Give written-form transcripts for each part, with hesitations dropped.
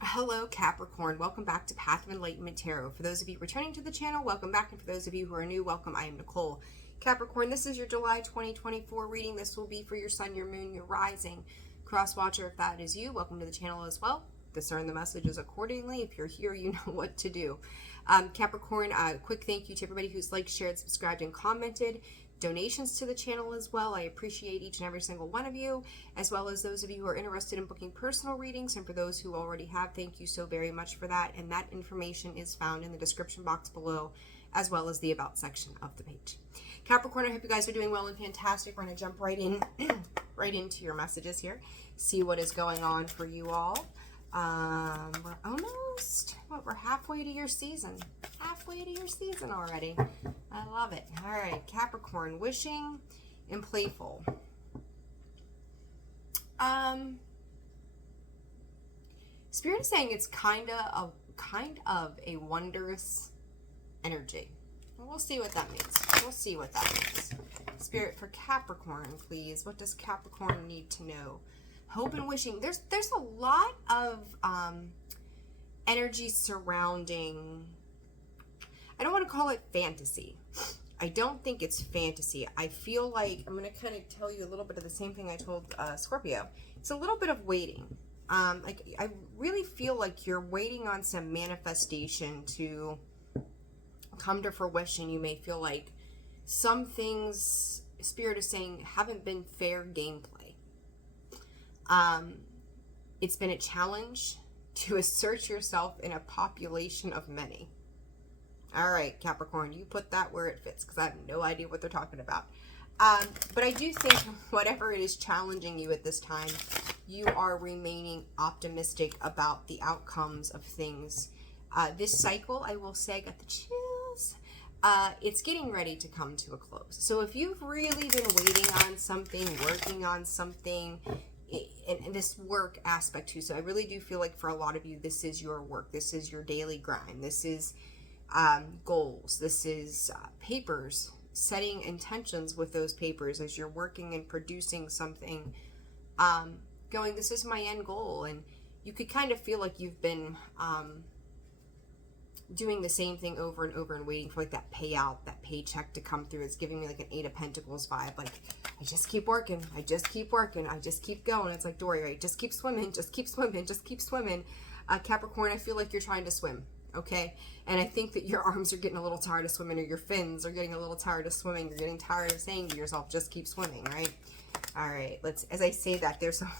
Hello Capricorn, welcome back to Path of Enlightenment Tarot. For those of you returning to the channel, welcome back, and for those of you who are new, welcome. I am Nicole. Capricorn, this is your July 2024 reading. This will be for your sun, your moon, your rising. Cross watcher, if that is you, welcome to the channel as well. Discern the messages accordingly. If you're here, you know what to do. Capricorn, quick thank you to everybody who's liked, shared, subscribed, and commented. Donations to the channel as well. I appreciate each and every single one of you, as well as those of you who are interested in booking personal readings. And for those who already have, thank you so very much for that. And that information is found in the description box below, as well as the about section of the page. Capricorn, I hope you guys are doing well and fantastic. We're going to jump right in, right into your messages here. See what is going on for you all. We're almost, we're halfway to your season. Halfway to your season already. I love it. All right, Capricorn, wishing and playful. Spirit is saying it's kind of a wondrous energy. We'll see what that means. We'll see what that means. Spirit for Capricorn, please. What does Capricorn need to know? Hope and wishing. There's a lot of energy surrounding. I don't want to call it fantasy. I don't think it's fantasy. I feel like I'm going to kind of tell you a little bit of the same thing I told Scorpio. It's a little bit of waiting. Like I really feel like you're waiting on some manifestation to come to fruition. You may feel like some things, Spirit is saying, haven't been fair gameplay. It's been a challenge to assert yourself in a population of many. All right, Capricorn, you put that where it fits, because I have no idea what they're talking about. But I do think whatever it is challenging you at this time, you are remaining optimistic about the outcomes of things. This cycle, I will say, I got the chills. It's getting ready to come to a close. So if you've really been waiting on something, working on something, in this work aspect too, so I really do feel like for a lot of you, this is your work. This is your daily grind. This is goals. This is papers, setting intentions with those papers as you're working and producing something, going, this is my end goal. And you could kind of feel like you've been doing the same thing over and over and waiting for like that payout, that paycheck to come through. It's giving me like an 8 of Pentacles vibe. Like, I just keep working. I just keep working. I just keep going. It's like Dory, right? Just keep swimming. Just keep swimming. Just keep swimming. Capricorn, I feel like you're trying to swim. Okay. And I think that your arms are getting a little tired of swimming, or your fins are getting a little tired of swimming. You're getting tired of saying to yourself, just keep swimming, right? All right. Let's, as I say that, there's a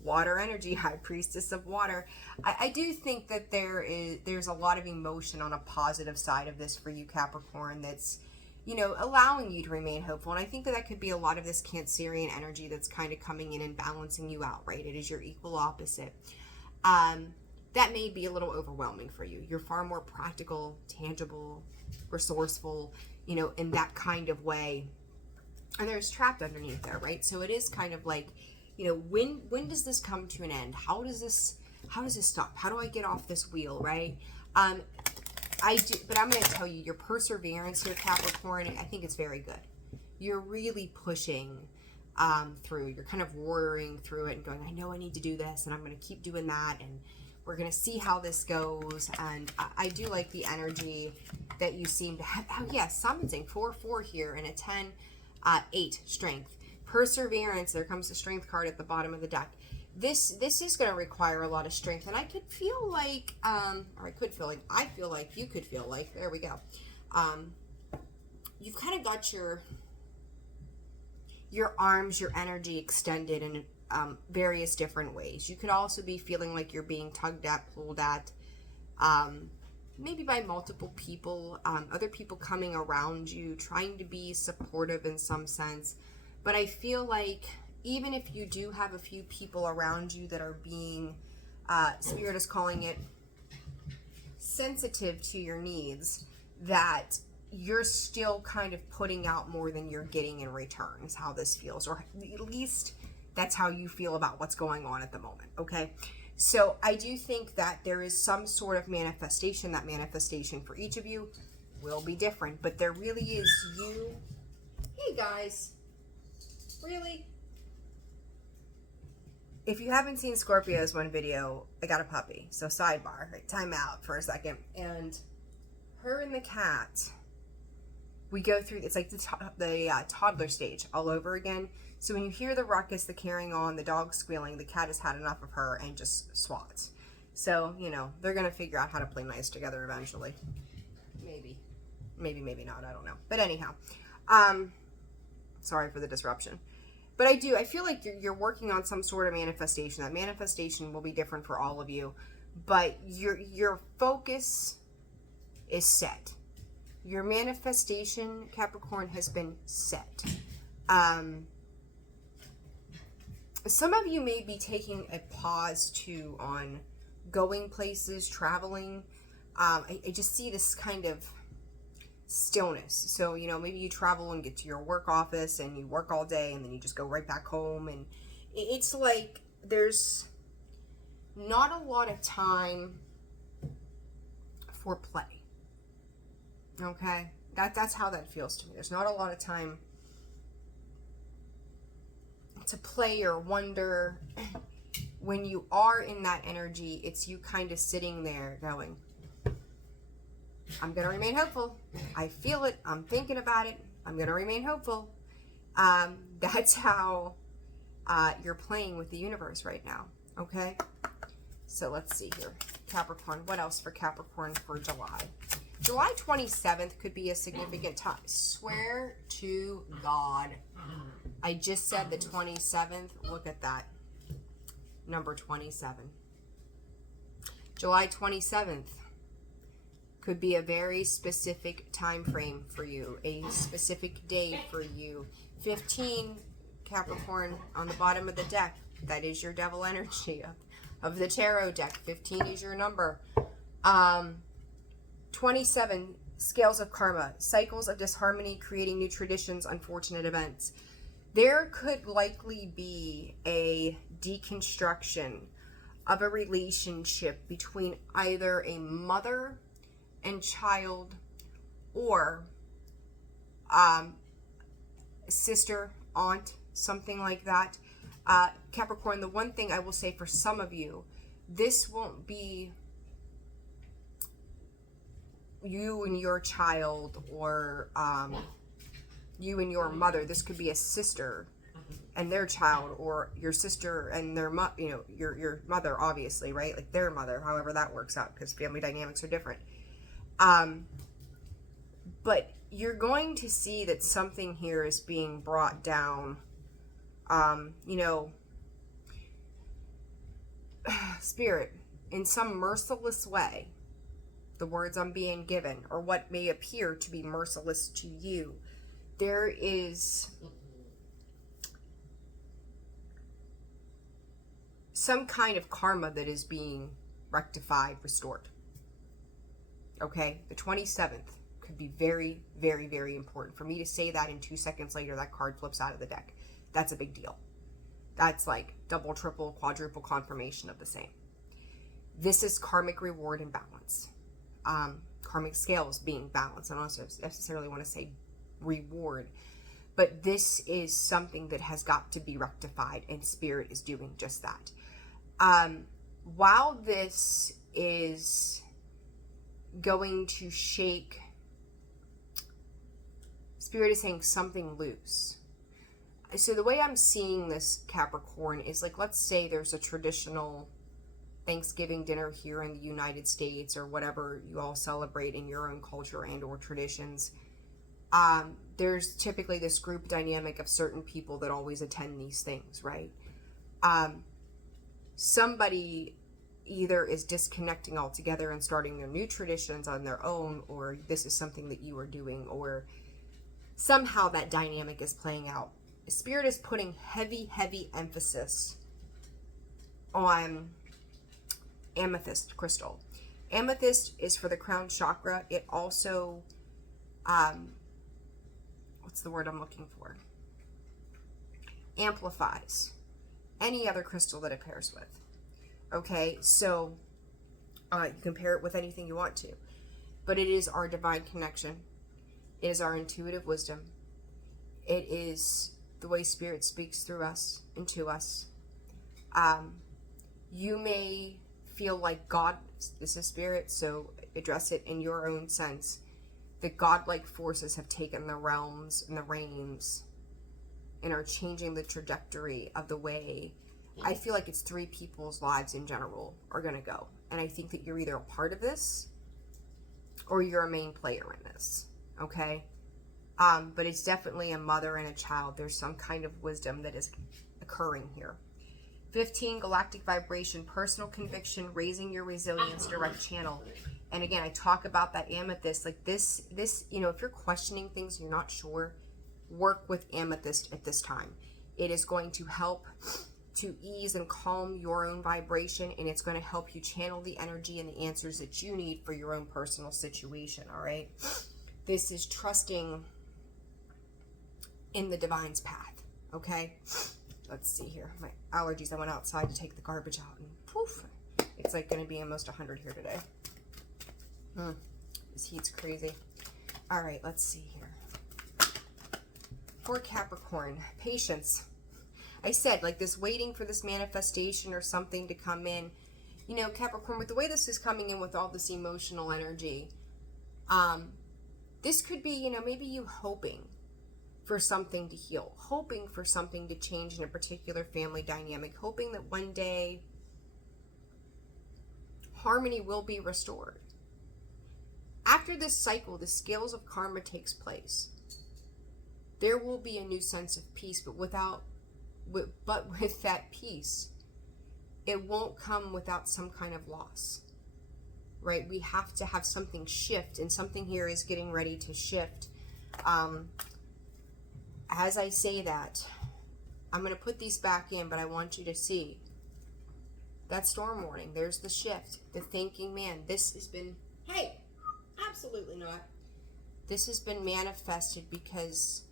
water energy, high priestess of water. I do think that there's a lot of emotion on a positive side of this for you, Capricorn, that's, you know, allowing you to remain hopeful. And I think that that could be a lot of this Cancerian energy that's kind of coming in and balancing you out, right? It is your equal opposite. That may be a little overwhelming for you. You're far more practical, tangible, resourceful, you know, in that kind of way. And there's trapped underneath there, right? So it is kind of like, you know, when does this come to an end? How does this stop? How do I get off this wheel, right? I do, but I'm going to tell you, your perseverance here, Capricorn, I think it's very good. You're really pushing through. You're kind of warrioring through it and going, I know I need to do this, and I'm going to keep doing that, and we're going to see how this goes. And I do like the energy that you seem to have. Oh, yes, summoning 4-4 here and a 10-8 strength. Perseverance, there comes the strength card at the bottom of the deck. This is going to require a lot of strength, and I could feel like, I feel like you could feel like, there we go. You've kind of got your arms, your energy extended in various different ways. You could also be feeling like you're being tugged at, pulled at, maybe by multiple people, other people coming around you, trying to be supportive in some sense. But I feel like even if you do have a few people around you that are being, Spirit is calling it, sensitive to your needs, that you're still kind of putting out more than you're getting in return, is how this feels. Or at least that's how you feel about what's going on at the moment, okay? So I do think that there is some sort of manifestation. That manifestation for each of you will be different, but there really is you. Hey guys, really? if you haven't seen Scorpio's one video, I got a puppy. So sidebar, right? Time out for a second. And her and the cat, we go through, it's like the toddler stage all over again. So when you hear the ruckus, the carrying on, the dog squealing, the cat has had enough of her and just swats. So, you know, they're going to figure out how to play nice together eventually. Maybe. Maybe not. I don't know. But anyhow, sorry for the disruption. But I feel like you're working on some sort of manifestation. That manifestation will be different for all of you. But your focus is set. Your manifestation, Capricorn, has been set. Some of you may be taking a pause too on going places, traveling. I just see this kind of stillness. So, you know, maybe you travel and get to your work office and you work all day and then you just go right back home. And it's like there's not a lot of time for play. Okay? That's how that feels to me. There's not a lot of time to play or wonder. When you are in that energy, it's you kind of sitting there going, I'm going to remain hopeful. I feel it. I'm thinking about it. I'm going to remain hopeful. That's how you're playing with the universe right now. Okay? So let's see here. Capricorn. What else for Capricorn for July? July 27th could be a significant time. Swear to God. I just said the 27th. Look at that. Number 27. July 27th could be a very specific time frame for you, a specific day for you. 15, Capricorn, on the bottom of the deck, that is your devil energy of the tarot deck. 15 is your number. 27, scales of karma, cycles of disharmony, creating new traditions, unfortunate events. There could likely be a deconstruction of a relationship between either a mother and child or sister, aunt, something like that. Capricorn, the one thing I will say for some of you, this won't be you and your child or you and your mother. This could be a sister and their child, or your sister and their your mother, obviously, right? Like their mother, however that works out, because family dynamics are different. But you're going to see that something here is being brought down. Spirit, in some merciless way, the words I'm being given, or what may appear to be merciless to you, there is some kind of karma that is being rectified, restored. Okay? The 27th could be very, very, very important. For me to say that, in 2 seconds later, that card flips out of the deck. That's a big deal. That's like double, triple, quadruple confirmation of the same. This is karmic reward and balance. Karmic scales being balanced. I don't necessarily want to say reward, but this is something that has got to be rectified, and Spirit is doing just that. While this is going to shake, Spirit is saying something loose. So the way I'm seeing this, Capricorn, is like, let's say there's a traditional Thanksgiving dinner here in the United States, or whatever you all celebrate in your own culture and or traditions. There's typically this group dynamic of certain people that always attend these things, right? Somebody either is disconnecting altogether and starting their new traditions on their own, or this is something that you are doing, or somehow that dynamic is playing out. Spirit is putting heavy, heavy emphasis on amethyst crystal. Amethyst is for the crown chakra. It also, what's the word I'm looking for? Amplifies any other crystal that it pairs with. Okay, so you can pair it with anything you want to. But it is our divine connection. It is our intuitive wisdom. It is the way Spirit speaks through us and to us. You may feel like God is a spirit, so address it in your own sense. The godlike forces have taken the realms and the reins and are changing the trajectory of the way. I feel like it's 3 people's lives in general are going to go. And I think that you're either a part of this or you're a main player in this. Okay? But it's definitely a mother and a child. There's some kind of wisdom that is occurring here. 15, galactic vibration, personal conviction, raising your resilience, direct channel. And again, I talk about that amethyst, like this, you know, if you're questioning things, you're not sure, work with amethyst at this time. It is going to help to ease and calm your own vibration, and it's going to help you channel the energy and the answers that you need for your own personal situation, all right? This is trusting in the divine's path, okay? Let's see here. My allergies, I went outside to take the garbage out, and poof, it's like going to be almost 100 here today. This heat's crazy. All right, let's see here. For Capricorn, patience. I said, like this waiting for this manifestation or something to come in. You know, Capricorn, with the way this is coming in with all this emotional energy, this could be, you know, maybe you hoping for something to heal, hoping for something to change in a particular family dynamic, hoping that one day harmony will be restored. After this cycle, the scales of karma takes place. There will be a new sense of peace, but with that peace, it won't come without some kind of loss, right? We have to have something shift, and something here is getting ready to shift. As I say that, I'm going to put these back in, but I want you to see that storm warning. There's the shift, the thinking man. This has been, hey, absolutely not. This has been manifested because,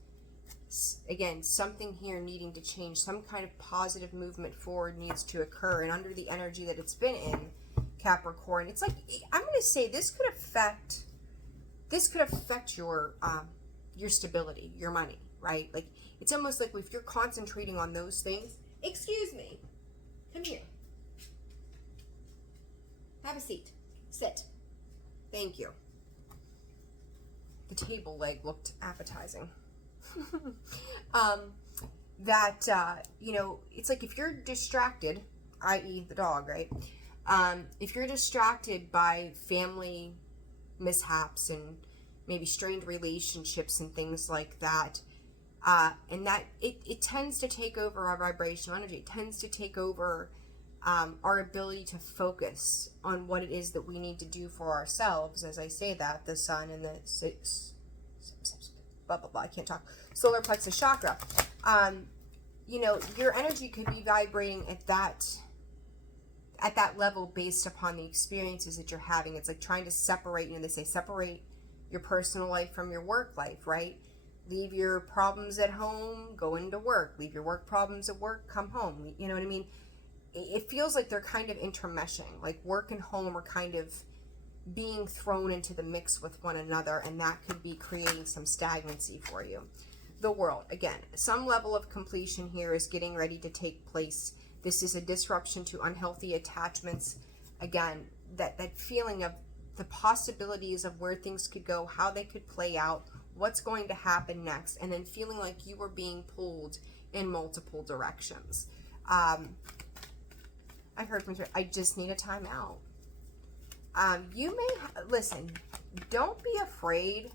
again, something here needing to change, some kind of positive movement forward needs to occur. And under the energy that it's been in, Capricorn, it's like, I'm going to say this could affect your stability, your money, right? Like, it's almost like if you're concentrating on those things, excuse me, come here. Have a seat. Sit. Thank you. The table leg looked appetizing. You know, it's like if you're distracted, i.e. the dog, right? If you're distracted by family mishaps and maybe strained relationships and things like that, and that it tends to take over our vibrational energy. It tends to take over our ability to focus on what it is that we need to do for ourselves. As I say that, the sun and the blah, blah, blah, I can't talk, solar plexus chakra. You know, your energy could be vibrating at that level based upon the experiences that you're having. It's like trying to separate, you know, they say separate your personal life from your work life, right? Leave your problems at home, go into work. Leave your work problems at work, come home. You know what I mean? It feels like they're kind of intermeshing, like work and home are kind of being thrown into the mix with one another, and that could be creating some stagnancy for you. The world, again, some level of completion here is getting ready to take place. This is a disruption to unhealthy attachments. Again, that feeling of the possibilities of where things could go, how they could play out, what's going to happen next, and then feeling like you are being pulled in multiple directions. I heard from I just need a timeout. You may, listen, don't be afraid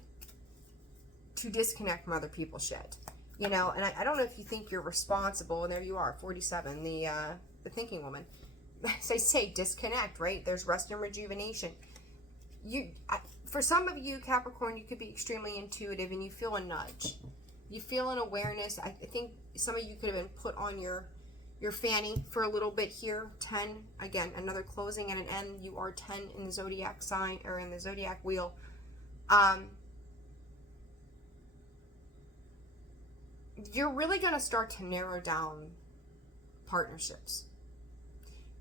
to disconnect from other people's shit. You know, and I don't know if you think you're responsible, and there you are, 47, the thinking woman. As I say, disconnect, right? There's rest and rejuvenation. For some of you, Capricorn, you could be extremely intuitive, and you feel a nudge. You feel an awareness. I think some of you could have been put on your fanny for a little bit here. 10, again, another closing and an end. You are 10 in the zodiac sign, or in the zodiac wheel. You're really going to start to narrow down partnerships.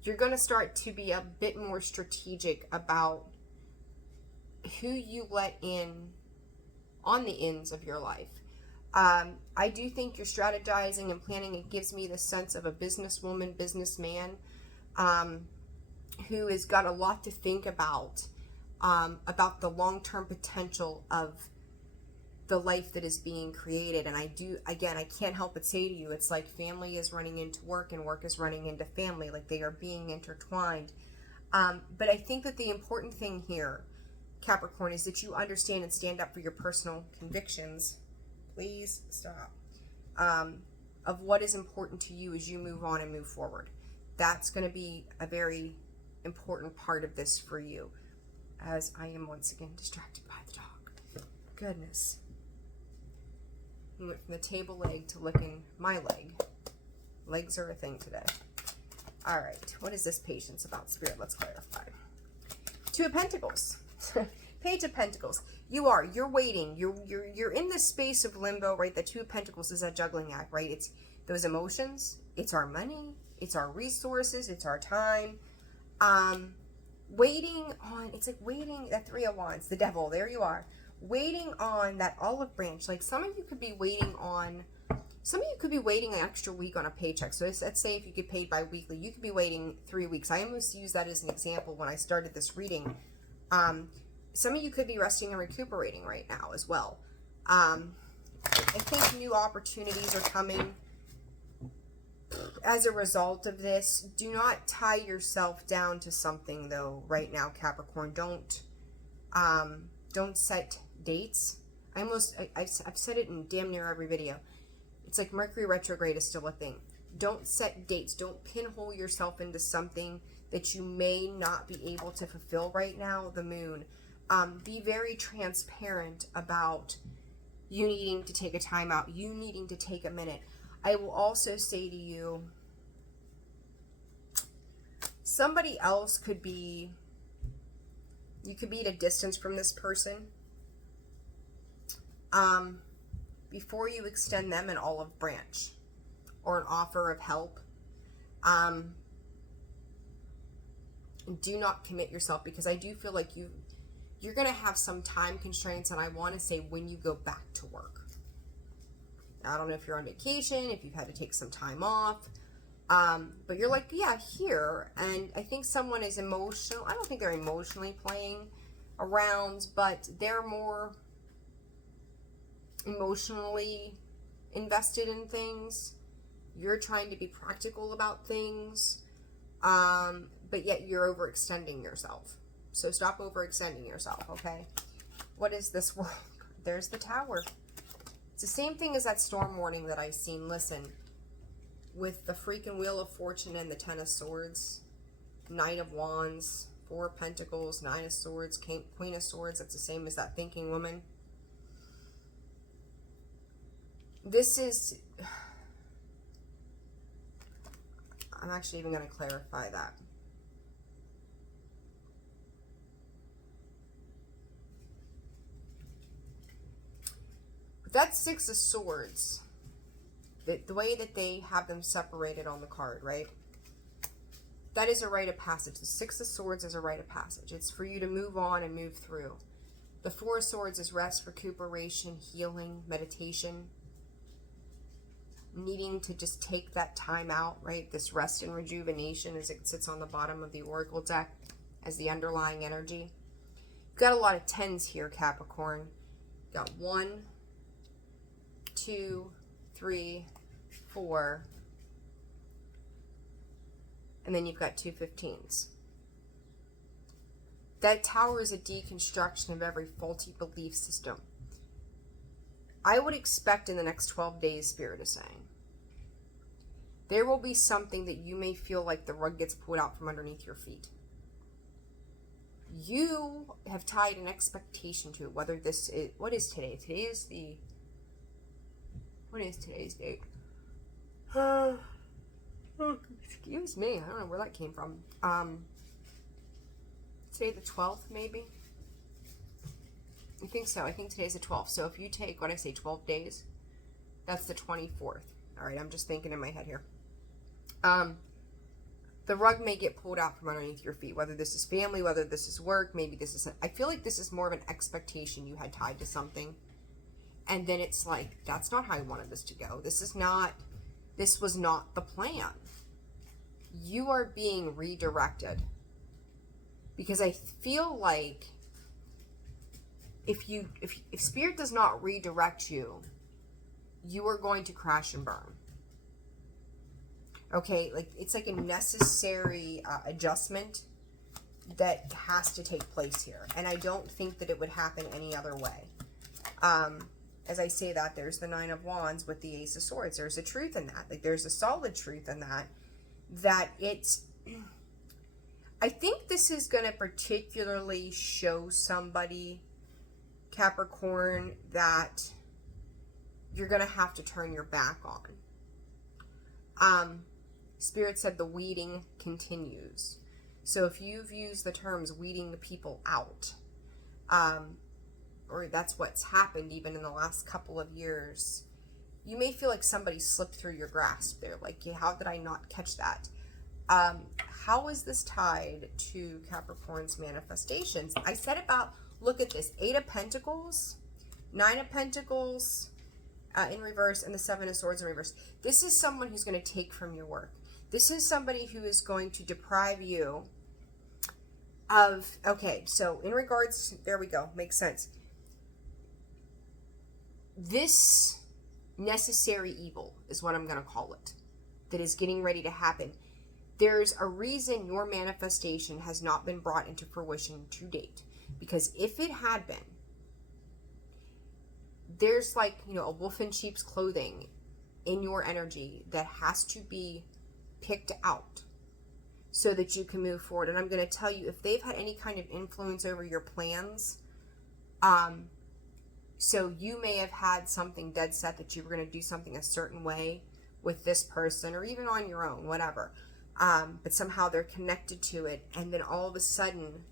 You're going to start to be a bit more strategic about who you let in on the ends of your life. I do think you're strategizing and planning. It gives me the sense of a businesswoman, businessman, who has got a lot to think about the long-term potential of the life that is being created. And I can't help but say to you, it's like family is running into work and work is running into family, like they are being intertwined. But I think that the important thing here, Capricorn, is that you understand and stand up for your personal convictions. Please stop. Of what is important to you as you move on and move forward. That's going to be a very important part of this for you, as I am once again distracted by the dog. Goodness. He went from the table leg to licking my leg. Legs are a thing today. All right. What is this patience about, Spirit? Let's clarify. Two of Pentacles. Page of Pentacles. You're waiting. You're in this space of limbo, right? The Two of Pentacles is that juggling act, right? It's those emotions. It's our money. It's our resources. It's our time. Waiting on, it's like waiting, that Three of Wands, the Devil, there you are. Waiting on that olive branch. Like some of you could be waiting on, some of you could be waiting an extra week on a paycheck. So let's say if you get paid bi-weekly, you could be waiting 3 weeks. I almost use that as an example when I started this reading. Some of you could be resting and recuperating right now as well. I think new opportunities are coming as a result of this. Do not tie yourself down to something though right now, Capricorn. Don't set dates. I've said it in damn near every video. It's like Mercury retrograde is still a thing. Don't set dates. Don't pinhole yourself into something that you may not be able to fulfill right now. The moon. Be very transparent about you needing to take a time out, you needing to take a minute. I will also say to you, somebody else could be, you could be at a distance from this person. Before you extend them an olive branch or an offer of help, do not commit yourself, because I do feel like you're going to have some time constraints, and I want to say when you go back to work. I don't know if you're on vacation, if you've had to take some time off, but you're like, yeah, here. And I think someone is emotional. I don't think they're emotionally playing around, but they're more emotionally invested in things. You're trying to be practical about things, but yet you're overextending yourself. So stop overextending yourself, okay? What is this world? There's the Tower. It's the same thing as that storm warning that I seen. Listen, with the freaking Wheel of Fortune and the Ten of Swords, Knight of Wands, Four of Pentacles, Nine of Swords, Queen of Swords. That's the same as that thinking woman. This is... I'm actually even going to clarify that. That's Six of Swords. The way that they have them separated on the card, right? That is a rite of passage. The Six of Swords is a rite of passage. It's for you to move on and move through. The Four of Swords is rest, recuperation, healing, meditation. Needing to just take that time out, right? This rest and rejuvenation as it sits on the bottom of the Oracle deck as the underlying energy. You've got a lot of tens here, Capricorn. You've got 1, 2, 3, 4, and then you've got 2 15s. That Tower is a deconstruction of every faulty belief system. I would expect in the next 12 days, Spirit is saying, there will be something that you may feel like the rug gets pulled out from underneath your feet. You have tied an expectation to it, whether this is, what is today? Today is the, what is today's date? Excuse me, I don't know where that came from. Today the 12th, maybe? I think so. I think today's the 12th. So if you take, what I say, 12 days, that's the 24th. All right, I'm just thinking in my head here. The rug may get pulled out from underneath your feet, whether this is family, whether this is work, maybe this is, I feel like this is more of an expectation you had tied to something. And then it's like, that's not how I wanted this to go. This was not the plan. You are being redirected. Because I feel like if Spirit does not redirect you, you are going to crash and burn. Okay, like it's like a necessary adjustment that has to take place here. And I don't think that it would happen any other way. As I say that, there's the Nine of Wands with the Ace of Swords. There's a truth in that. Like there's a solid truth in that. That it's... I think this is going to particularly show somebody, Capricorn, that you're going to have to turn your back on. Spirit said the weeding continues. So if you've used the terms weeding the people out, or that's what's happened even in the last couple of years, you may feel like somebody slipped through your grasp there. Like, how did I not catch that? How is this tied to Capricorn's manifestations? I said about, look at this, 8 of Pentacles, 9 of Pentacles in reverse, and the 7 of Swords in reverse. This is someone who's going to take from your work. This is somebody who is going to deprive you of, okay, so in regards, there we go, makes sense. This necessary evil is what I'm going to call it, that is getting ready to happen. There's a reason your manifestation has not been brought into fruition to date. Because if it had been, there's like, a wolf in sheep's clothing in your energy that has to be picked out so that you can move forward. And I'm going to tell you, if they've had any kind of influence over your plans, so you may have had something dead set that you were going to do something a certain way with this person, or even on your own, whatever. But somehow they're connected to it. And then all of a sudden,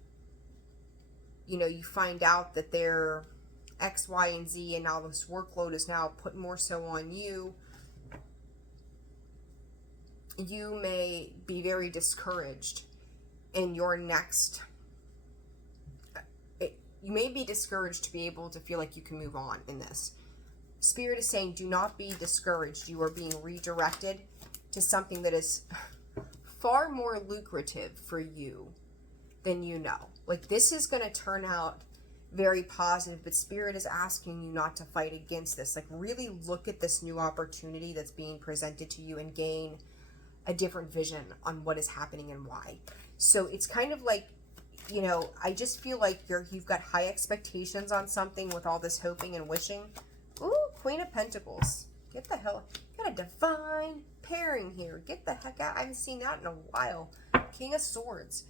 you find out that they're X, Y, and Z, and now this workload is now put more so on you. You may be very discouraged in your next... You may be discouraged to be able to feel like you can move on in this. Spirit is saying, do not be discouraged. You are being redirected to something that is far more lucrative for you than you know. Like, this is going to turn out very positive, but Spirit is asking you not to fight against this. Like, really look at this new opportunity that's being presented to you and gain a different vision on what is happening and why. So it's kind of like, I just feel like you've got high expectations on something with all this hoping and wishing. Ooh, Queen of Pentacles. Get the hell, got a divine pairing here. Get the heck out. I haven't seen that in a while. King of Swords.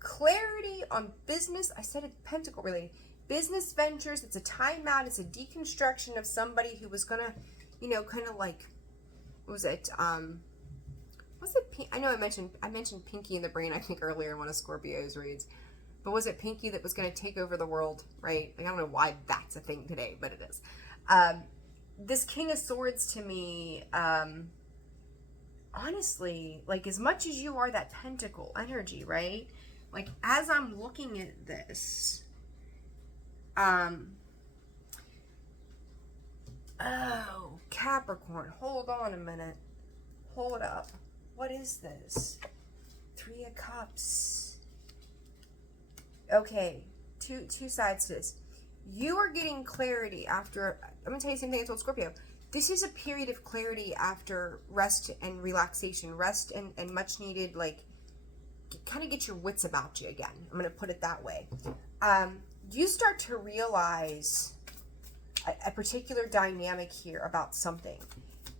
Clarity on business. I said it's pentacle related. Business ventures. It's a timeout. It's a deconstruction of somebody who was gonna, kind of like, what was it? Was it? I know I mentioned Pinky in the Brain, I think, earlier in one of Scorpio's reads. But was it Pinky that was going to take over the world, right? Like, I don't know why that's a thing today, but it is. This King of Swords to me, honestly, like, as much as you are that pentacle energy, right? Like, as I'm looking at this, oh, Capricorn, hold on a minute. Hold up. What is this? 3 of Cups. Okay, two sides to this. You are getting clarity after, I'm going to tell you the same thing I told Scorpio. This is a period of clarity after rest and relaxation. Rest and much needed, like, kind of get your wits about you again. I'm going to put it that way. You start to realize a particular dynamic here about something.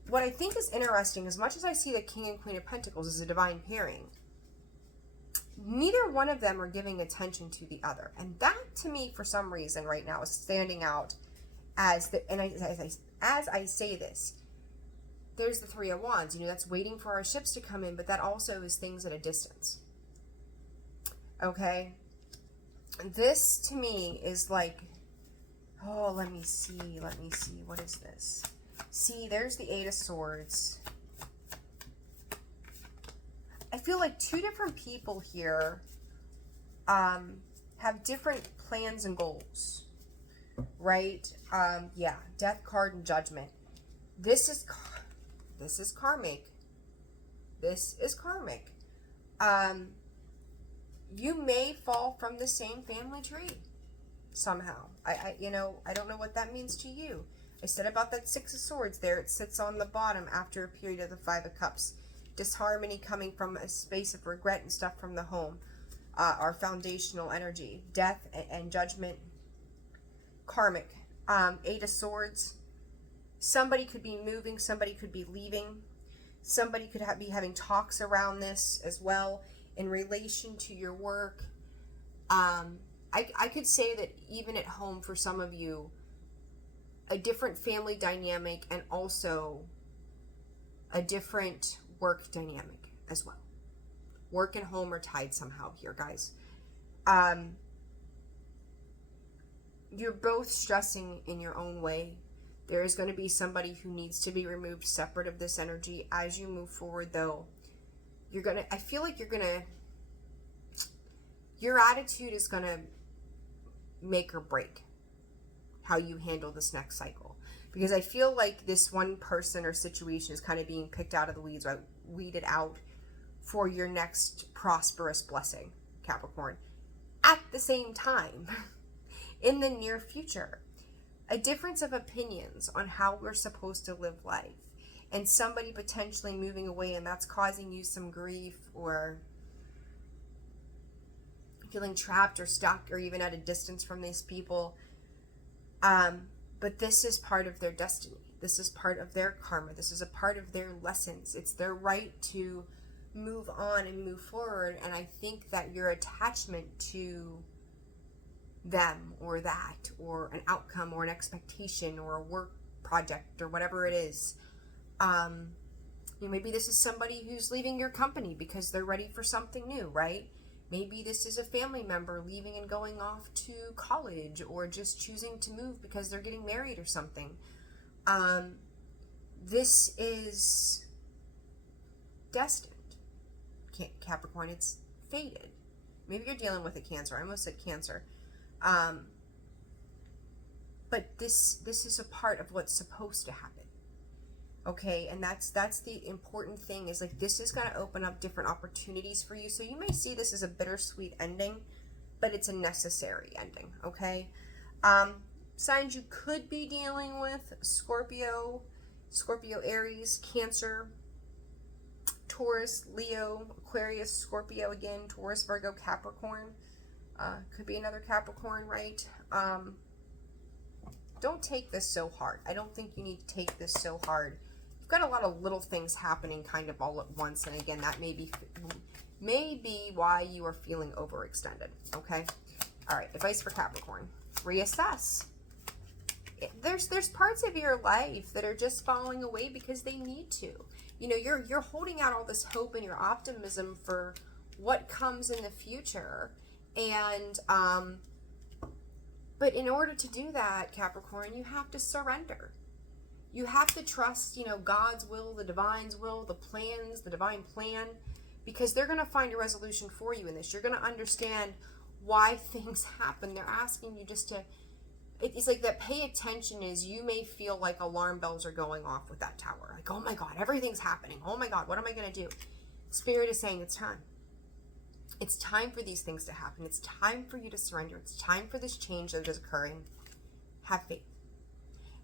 What I think is interesting, as much as I see the King and Queen of Pentacles as a divine pairing, neither one of them are giving attention to the other. And that, to me, for some reason right now, is standing out as the, and as I say this, there's the 3 of Wands, that's waiting for our ships to come in, but that also is things at a distance. Okay? This, to me, is like, oh, let me see, what is this? See, there's the 8 of Swords. I feel like 2 different people here have different plans and goals. right? Yeah, death card and judgment. This is karmic. This is karmic. You may fall from the same family tree somehow. I don't know what that means to you. I said about that Six of Swords there. It sits on the bottom after a period of the Five of Cups. Disharmony coming from a space of regret and stuff from the home. Our foundational energy. Death and judgment. Karmic. Eight of Swords. Somebody could be moving. Somebody could be leaving. Somebody could be having talks around this as well in relation to your work. I could say that even at home for some of you, a different family dynamic and also a different work dynamic as well. Work and home are tied somehow here, guys. You're both stressing in your own way. There is going to be somebody who needs to be removed separate of this energy. As you move forward, though, I feel like your attitude is going to make or break how you handle this next cycle. Because I feel like this one person or situation is kind of being picked out of the weeds, right? Weeded out for your next prosperous blessing, Capricorn. At the same time, in the near future, a difference of opinions on how we're supposed to live life, and somebody potentially moving away, and that's causing you some grief or feeling trapped or stuck or even at a distance from these people. But this is part of their destiny. This is part of their karma. This is a part of their lessons. It's their right to move on and move forward. And I think that your attachment to them or that or an outcome or an expectation or a work project or whatever it is, maybe this is somebody who's leaving your company because they're ready for something new, right? Maybe this is a family member leaving and going off to college or just choosing to move because they're getting married or something. This is destined, Capricorn. It's fated. Maybe you're dealing with a Cancer. I almost said Cancer. But this is a part of what's supposed to happen. Okay, and that's the important thing, is like this is going to open up different opportunities for you. So you may see this as a bittersweet ending, but it's a necessary ending, okay? Signs you could be dealing with: Scorpio, Aries, Cancer, Taurus, Leo, Aquarius, Scorpio again, Taurus, Virgo, Capricorn. Could be another Capricorn, right? Don't take this so hard. I don't think you need to take this so hard. You've got a lot of little things happening kind of all at once, and again, that may be why you are feeling overextended, okay? All right, advice for Capricorn. Reassess. There's parts of your life that are just falling away because they need to. You're holding out all this hope and your optimism for what comes in the future, and but in order to do that, Capricorn, you have to surrender. You have to trust, God's will, the divine's will, the plans, the divine plan, because they're going to find a resolution for you in this. You're going to understand why things happen. They're asking you just to, it's like that pay attention is, you may feel like alarm bells are going off with that tower. Like, oh my God, everything's happening. Oh my God, what am I going to do? Spirit is saying it's time. It's time for these things to happen. It's time for you to surrender. It's time for this change that is occurring. Have faith.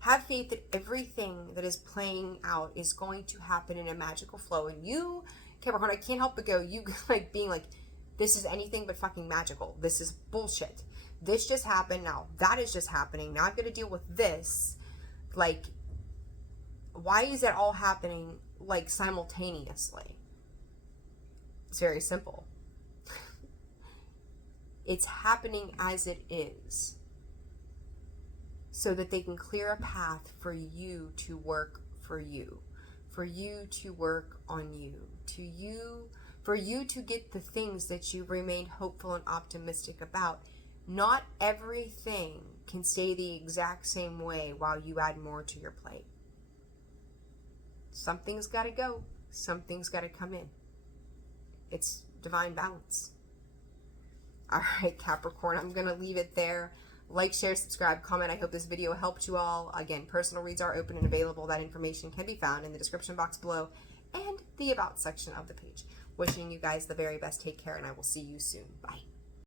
Have faith that everything that is playing out is going to happen in a magical flow. And you, Capricorn, I can't help but go, you like being like, this is anything but fucking magical. This is bullshit. This just happened. Now that is just happening. Now I've got to deal with this. Like, why is it all happening like simultaneously? It's very simple. It's happening as it is, so that they can clear a path for you to work for you to work on you, for you to get the things that you've remained hopeful and optimistic about. Not everything can stay the exact same way while you add more to your plate. Something's got to go. Something's got to come in. It's divine balance. All right, Capricorn, I'm going to leave it there. Like, share, subscribe, comment. I hope this video helped you all. Again, personal reads are open and available. That information can be found in the description box below and the About section of the page. Wishing you guys the very best. Take care, and I will see you soon. Bye.